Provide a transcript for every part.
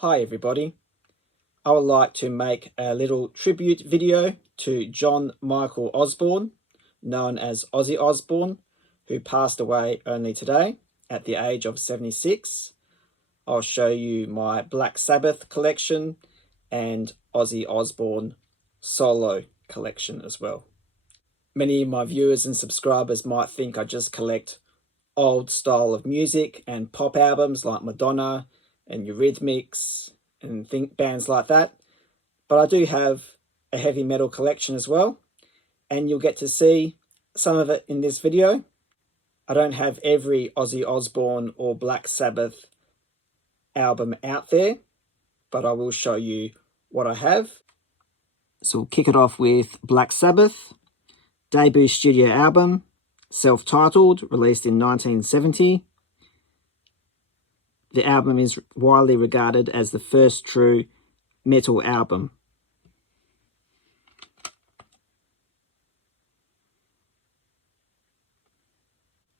Hi everybody, I would like to make a little tribute video to John Michael Osbourne, known as Ozzy Osbourne, who passed away only today at the age of 76. I'll show you my Black Sabbath collection and Ozzy Osbourne solo collection as well. Many of my viewers and subscribers might think I just collect old style of music and pop albums like Madonna and Eurythmics and bands like that, but I do have a heavy metal collection as well, and you'll get to see some of it in this video. I don't have every Ozzy Osbourne or Black Sabbath album out there, but I will show you what I have. So we'll kick it off with Black Sabbath, debut studio album, self-titled, released in 1970. The album is widely regarded as the first true metal album.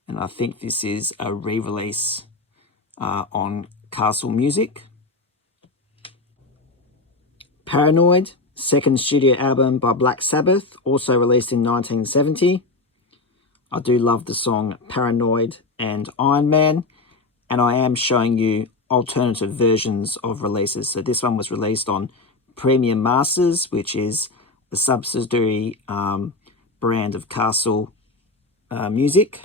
And I think this is a re-release on Castle Music. Paranoid, second studio album by Black Sabbath, also released in 1970. I do love the song Paranoid and Iron Man, and I am showing you alternative versions of releases. So this one was released on Premium Masters, which is a subsidiary brand of Castle Music.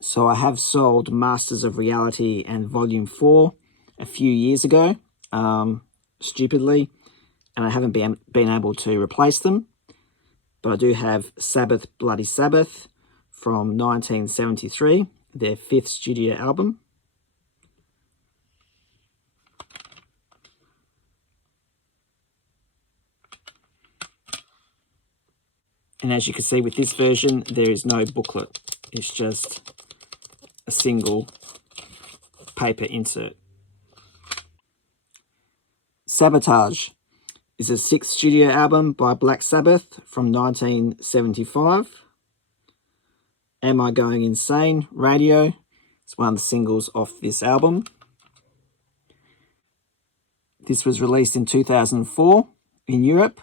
So I have sold Masters of Reality and Volume 4 a few years ago, stupidly, and I haven't been able to replace them. But I do have Sabbath Bloody Sabbath from 1973, their 5th studio album. And as you can see with this version, there is no booklet. It's just a single paper insert. Sabotage is a 6th studio album by Black Sabbath from 1975. Am I Going Insane? Radio. It's one of the singles off this album. This was released in 2004 in Europe,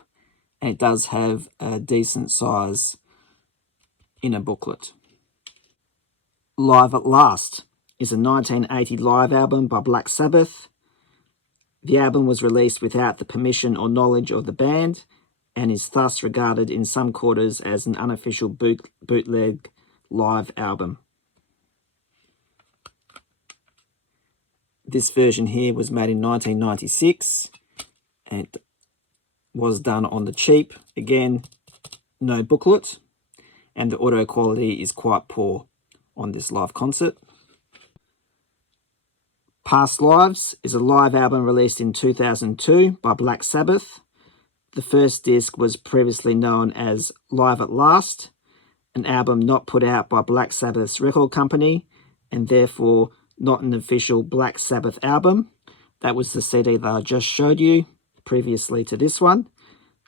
and it does have a decent size inner booklet. Live at Last is a 1980 live album by Black Sabbath. The album was released without the permission or knowledge of the band and is thus regarded in some quarters as an unofficial bootleg live album. This version here was made in 1996 and it was done on the cheap. Again, no booklet, and the audio quality is quite poor on this live concert. Past Lives is a live album released in 2002 by Black Sabbath. The first disc was previously known as Live at Last, an album not put out by Black Sabbath's record company, and therefore not an official Black Sabbath album. That was the CD that I just showed you previously to this one.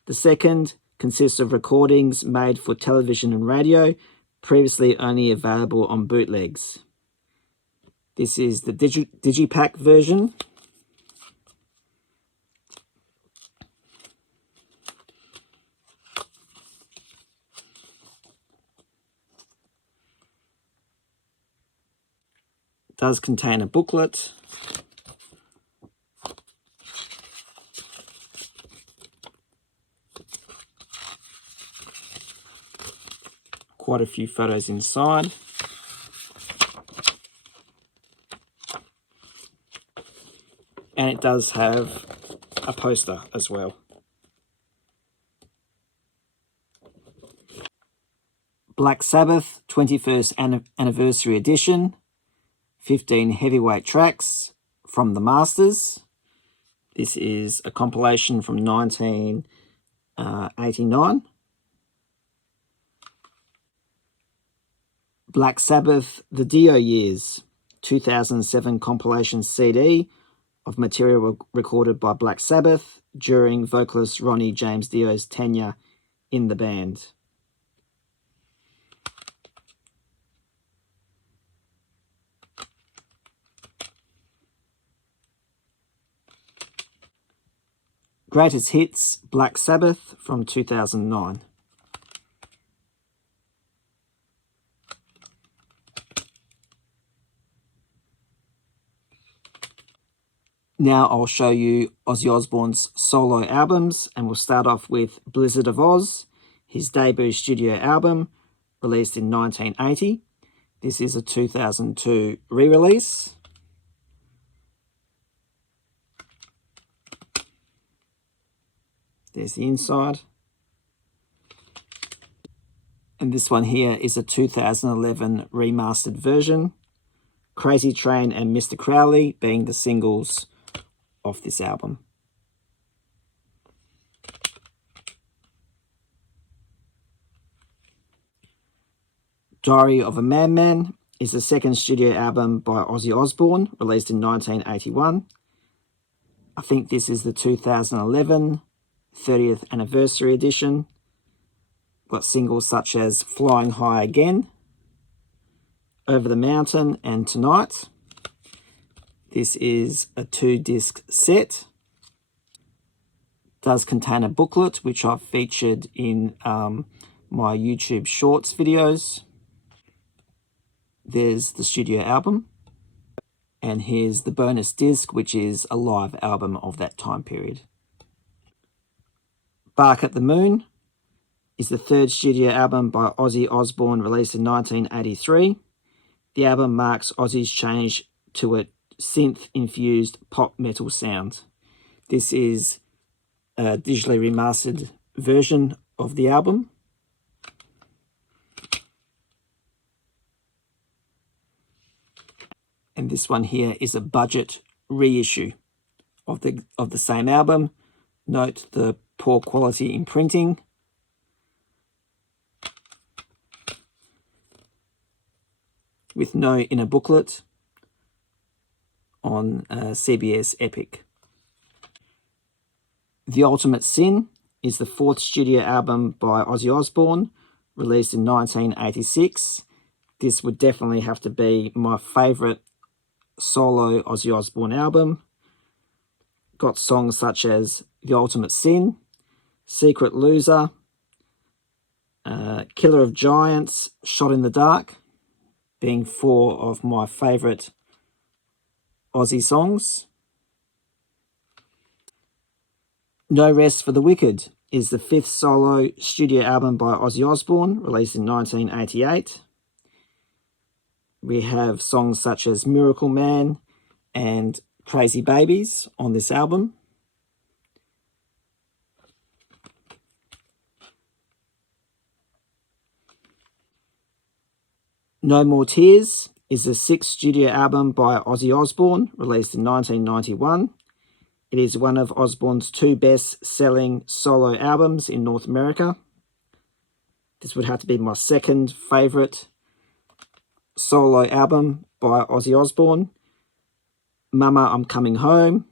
The second consists of recordings made for television and radio, previously only available on bootlegs. This is the Digipack version. It does contain a booklet. Quite a few photos inside. And it does have a poster as well. Black Sabbath 21st Anniversary Edition. 15 heavyweight tracks from the Masters. This is a compilation from 1989. Black Sabbath The Dio Years 2007 compilation CD of material recorded by Black Sabbath during vocalist Ronnie James Dio's tenure in the band. Greatest Hits, Black Sabbath from 2009. Now I'll show you Ozzy Osbourne's solo albums, and we'll start off with Blizzard of Oz, his debut studio album, released in 1980. This is a 2002 re-release. There's the inside. And this one here is a 2011 remastered version. Crazy Train and Mr. Crowley being the singles of this album. Diary of a Madman is the second studio album by Ozzy Osbourne, released in 1981. I think this is the 2011 30th anniversary edition. Got singles such as Flying High Again, Over the Mountain, and Tonight. This is a 2-disc set. Does contain a booklet, which I've featured in my YouTube Shorts videos. There's the studio album. And here's the bonus disc, which is a live album of that time period. Bark at the Moon is the third studio album by Ozzy Osbourne, released in 1983. The album marks Ozzy's change to a synth-infused pop metal sound. This is a digitally remastered version of the album. And this one here is a budget reissue of the same album. Note the poor quality in printing. With no inner booklet on CBS Epic. The Ultimate Sin is the fourth studio album by Ozzy Osbourne, released in 1986. This would definitely have to be my favourite solo Ozzy Osbourne album. Got songs such as The Ultimate Sin, Secret Loser, Killer of Giants, Shot in the Dark, being four of my favourite Ozzy songs. No Rest for the Wicked is the fifth solo studio album by Ozzy Osbourne, released in 1988. We have songs such as Miracle Man and Crazy Babies on this album. No More Tears is the sixth studio album by Ozzy Osbourne, released in 1991. It is one of Osbourne's two best-selling solo albums in North America. This would have to be my second favourite solo album by Ozzy Osbourne. Mama, I'm Coming Home,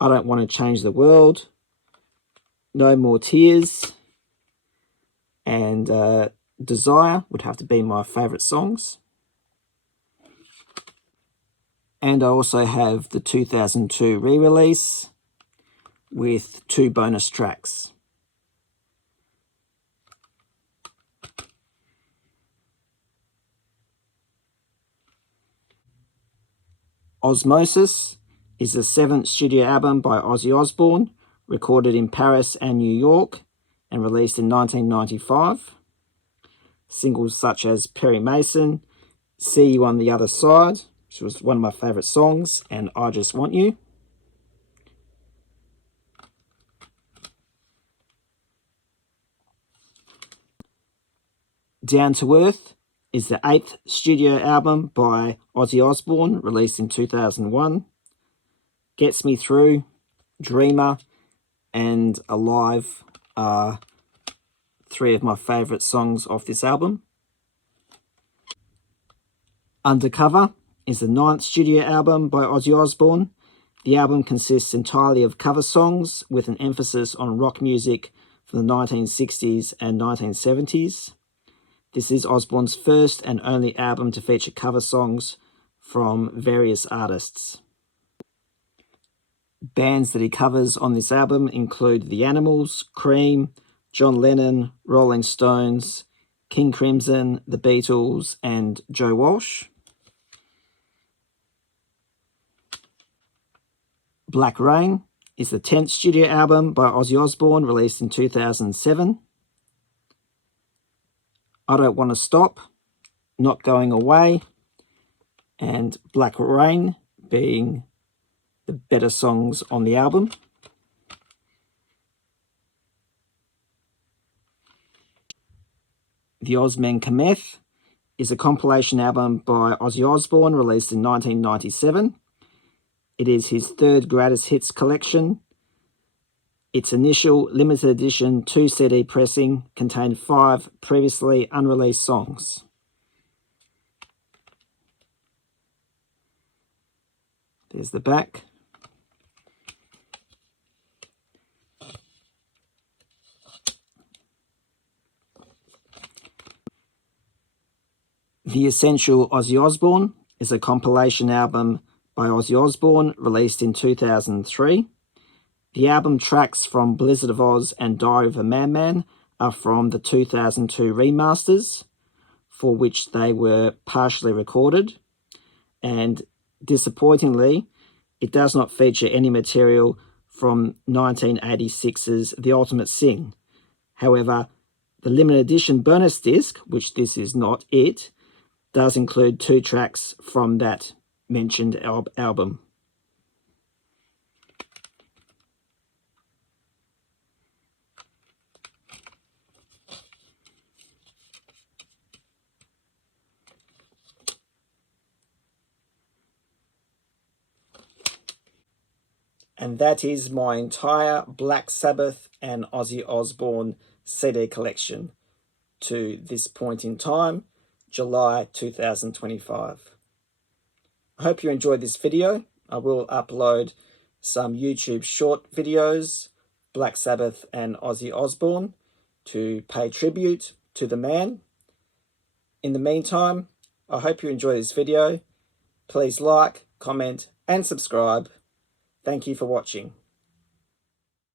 I Don't Want to Change the World, No More Tears, and Desire would have to be my favourite songs. And I also have the 2002 re-release with 2 bonus tracks. Osmosis is the 7th studio album by Ozzy Osbourne, recorded in Paris and New York and released in 1995. Singles such as Perry Mason, See You on the Other Side, which was one of my favourite songs, and I Just Want You. Down to Earth is the 8th studio album by Ozzy Osbourne, released in 2001. Gets Me Through, Dreamer, and Alive are 3 of my favourite songs off this album. Undercover is the 9th studio album by Ozzy Osbourne. The album consists entirely of cover songs with an emphasis on rock music from the 1960s and 1970s. This is Osbourne's first and only album to feature cover songs from various artists. Bands that he covers on this album include The Animals, Cream, John Lennon, Rolling Stones, King Crimson, The Beatles, and Joe Walsh. Black Rain is the 10th studio album by Ozzy Osbourne, released in 2007. I Don't Want to Stop, Not Going Away, and Black Rain being the better songs on the album. The Ozmen Cometh is a compilation album by Ozzy Osbourne, released in 1997. It is his third greatest hits collection. Its initial limited edition 2-CD pressing contained 5 previously unreleased songs. There's the back. The Essential Ozzy Osbourne is a compilation album by Ozzy Osbourne, released in 2003. The album tracks from Blizzard of Oz and Diary of a Madman are from the 2002 remasters, for which they were partially recorded. And disappointingly, it does not feature any material from 1986's The Ultimate Sin. However, the limited edition bonus disc, which this is not it, does include 2 tracks from that mentioned album. And that is my entire Black Sabbath and Ozzy Osbourne CD collection to this point in time, July 2025. I hope you enjoyed this video. I will upload some YouTube short videos, Black Sabbath and Ozzy Osbourne, to pay tribute to the man. In the meantime, I hope you enjoy this video. Please like, comment, and subscribe. Thank you for watching.